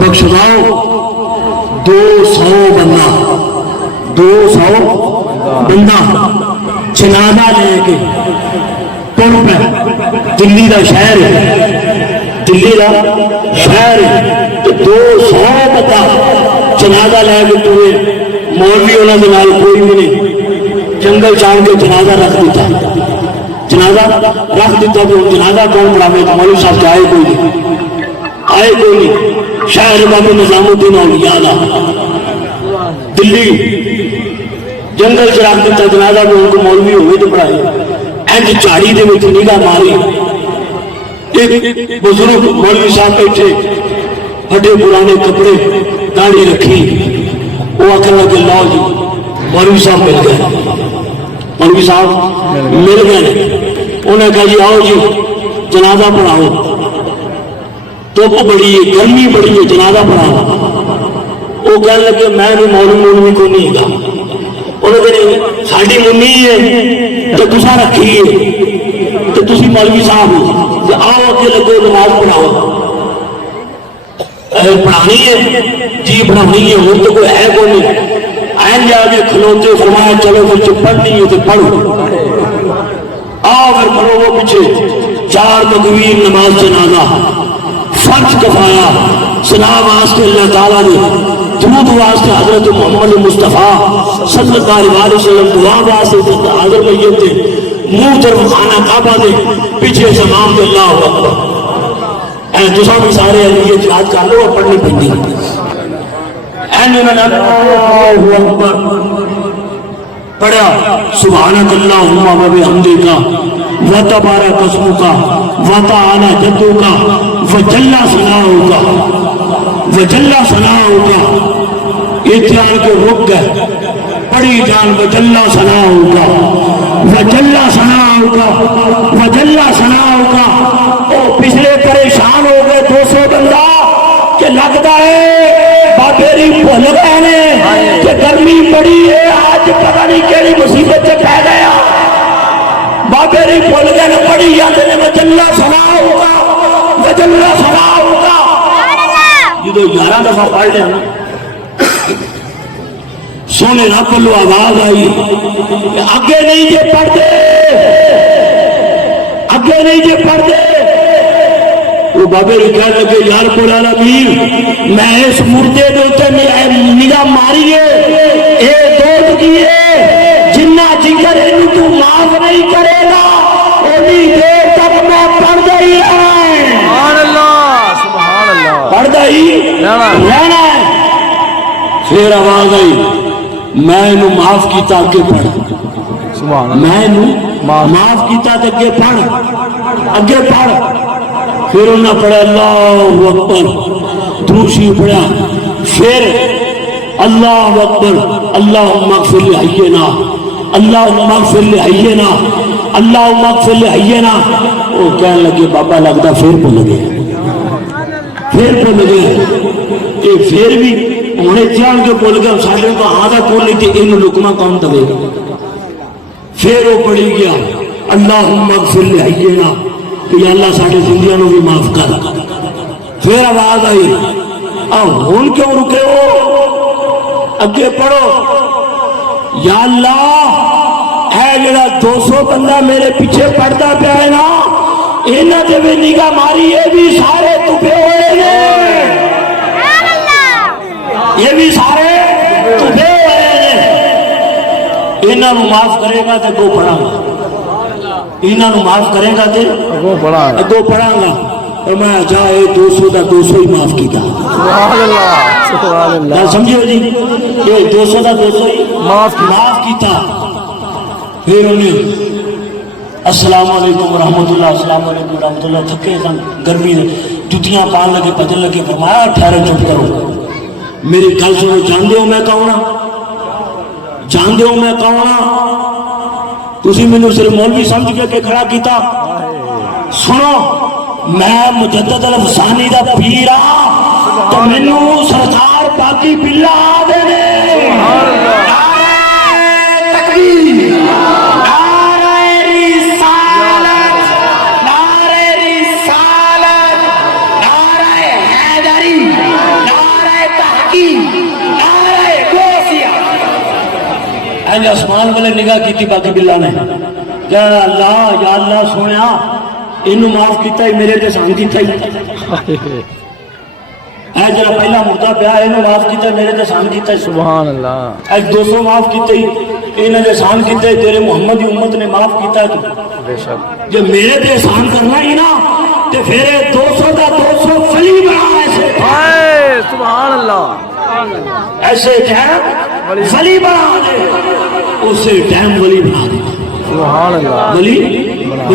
بخشواؤ 200 بندہ 200 بندہ جنازہ لے کے تر پہ دلی دا شہر ہے دلی دا شہر ہے 200 بندہ جنازہ لے کے ترے مولوی انہوں نے نال کوئی بھی نہیں جنگل چاہ کے جنازہ رکھ دیتا تو جنازہ کون پڑھاوے تو مولوی صاحب کے آئے کوئی نہیں شاعر بابا نظام الدین اولیاء دلی جنگل چ رکھ دیتا جنازہ بھی ان کو مولوی ہوئے تو پڑھائے اینج چاڑی دے وچ نگاہ ماری ایک بزرگ مولوی صاحب بیٹھے پھٹے پرانے کپڑے داڑھی رکھی وہ آخر لگے لو جی مولوی صاحب مل گئے انہیں کہا جی آؤ جی جنازہ پڑھاؤ دھوپ بڑی ہے گرمی بڑی ہے جنازہ پڑھاؤ وہ کہنے لگے میں بھی مولوی کو نہیں گا انہوں نے ساری منی ہے تو تصا رکھی ہے تو تھی مولوی صاحب ہو آؤ اگے لگو نماز پڑھاؤ پڑھانی ہے جی پڑھانی ہے وہ تو کوئی ہے کو نہیں این جا کے کھلوتے فرمایا چلو پھر جو پڑھنی ہے تو پڑھو آؤ پھر پڑھو وہ پیچھے 4 تکبیر نماز جنازہ فرض کفایا سلام واسطے اللہ تعالیٰ نے درود واسطے حضرت محمد مصطفیٰ صلی اللہ علیہ وسلم دعا واسطے حضرت میت دے منہ طرف خانہ کعبہ دے پیچھے سلام دے اللہ اکبر اے دوسرا بھی سارے یہ جہاد کر لو اور پڑھنی پڑتی اللہ اکبر پڑھا سبحانک اللہم و بحمدک و تبارک اسمک و تعالی جدک و جل ثناؤک اتیان کے رک گئے پڑھی جان و جل ثناؤک او پچھلے پریشان ہو گئے 200 بندہ کہ لگتا ہے بابیری بھول گئے نے کہ گرمی بڑی ہے آج پتہ نہیں کیڑی مصیبت سے پہ گیا بابیری بھول گئے نے پڑھی جاتے نے وجلہ سنا ہوگا یہ تو 11 دفعہ پڑھ لیا نا سونے نہ پلو آواز آئی اگے نہیں جے پڑھ دے وہ بابے نے کہنے لگے یار رب العالمین میں اس مردے دے تے نگاہ ماری ہے اے دوست کیے جنہ جگر انہوں تو معاف نہیں کرے گا اتنی دیر تک میں پڑھتا ہی رہنا ہے پڑھتا ہی رہنا ہے پھر آواز آئی میں انہوں معاف کیتا اگے پڑھ میں انہوں معاف کیتا اگے پڑھ پھر انہوں نے پڑھا اللہ اکبر دوسری پڑھا پھر اللہ اکبر اللہم اغفر لحینا وہ کہنے لگے بابا لگتا پھر بھول گئے یہ پھر بھی انہیں جان کے بول گیا سارے کو آدھا کون نہیں تھے ان لکمہ کون دے گا پھر وہ پڑھی گیا اللہم اغفر لحینا کہ یا اللہ ساڑھے زندگیوں بھی معاف کر پھر آواز آئی ہون کیوں رکے ہو اگے پڑھو یا اللہ اے جڑا 200 بندہ میرے پیچھے پڑھتا پیا ہے نا انہاں تے بھی نگاہ ماری یہ بھی سارے تپے ہوئے ہیں یہ بھی سارے تپے ہوئے ہیں انہاں نو معاف کرے گا تے کو پڑھا گا انہاں نو معاف کرے گا تے کو پڑھا گا میں جائے 200 دا 200 ہی معاف کیتا سبحان اللہ سمجھو جی یہ 200 دا 200 ہی معاف کیتا پھر انہیں السلام علیکم ورحمۃ اللہ تھکے گرمی جتیاں پان لگے بجن لگے فرمایا ٹھہرے چپ کرو میری گل سنو جانتے ہو میں کون ہاں تسی مینوں صرف مولوی سمجھ کے کھڑا کیتا سنو میں مجدد الافسانی دا پیر ہاں تو مینوں سرکار باقی بلا دے نعرہ تحقیق، نعرہ غوثیہ۔ اینج آسمان والے نگاہ کی باقی بلا نے یا اللہ سونیا انہوں معاف کیتا ہی میرے تے سان کیتا ہی، اے جڑا پہلا مردہ پیا انہوں معاف کیتا ہے میرے تے سان کیتا ہی، سبحان اللہ، اے 200 معاف کیتے ہی انہوں نے احسان کیتا ہے، تیرے محمد کی امت نے معاف کیتا ہے تو بے شک جو میرے تے احسان کرنا ہی نا تے پھر 200 دا 200 فلی بنا ایسے ہائے سبحان اللہ، ایسے ٹائم ولی بنا دے، اسے ٹائم ولی بنا دے، سبحان اللہ، ولی بنا دے۔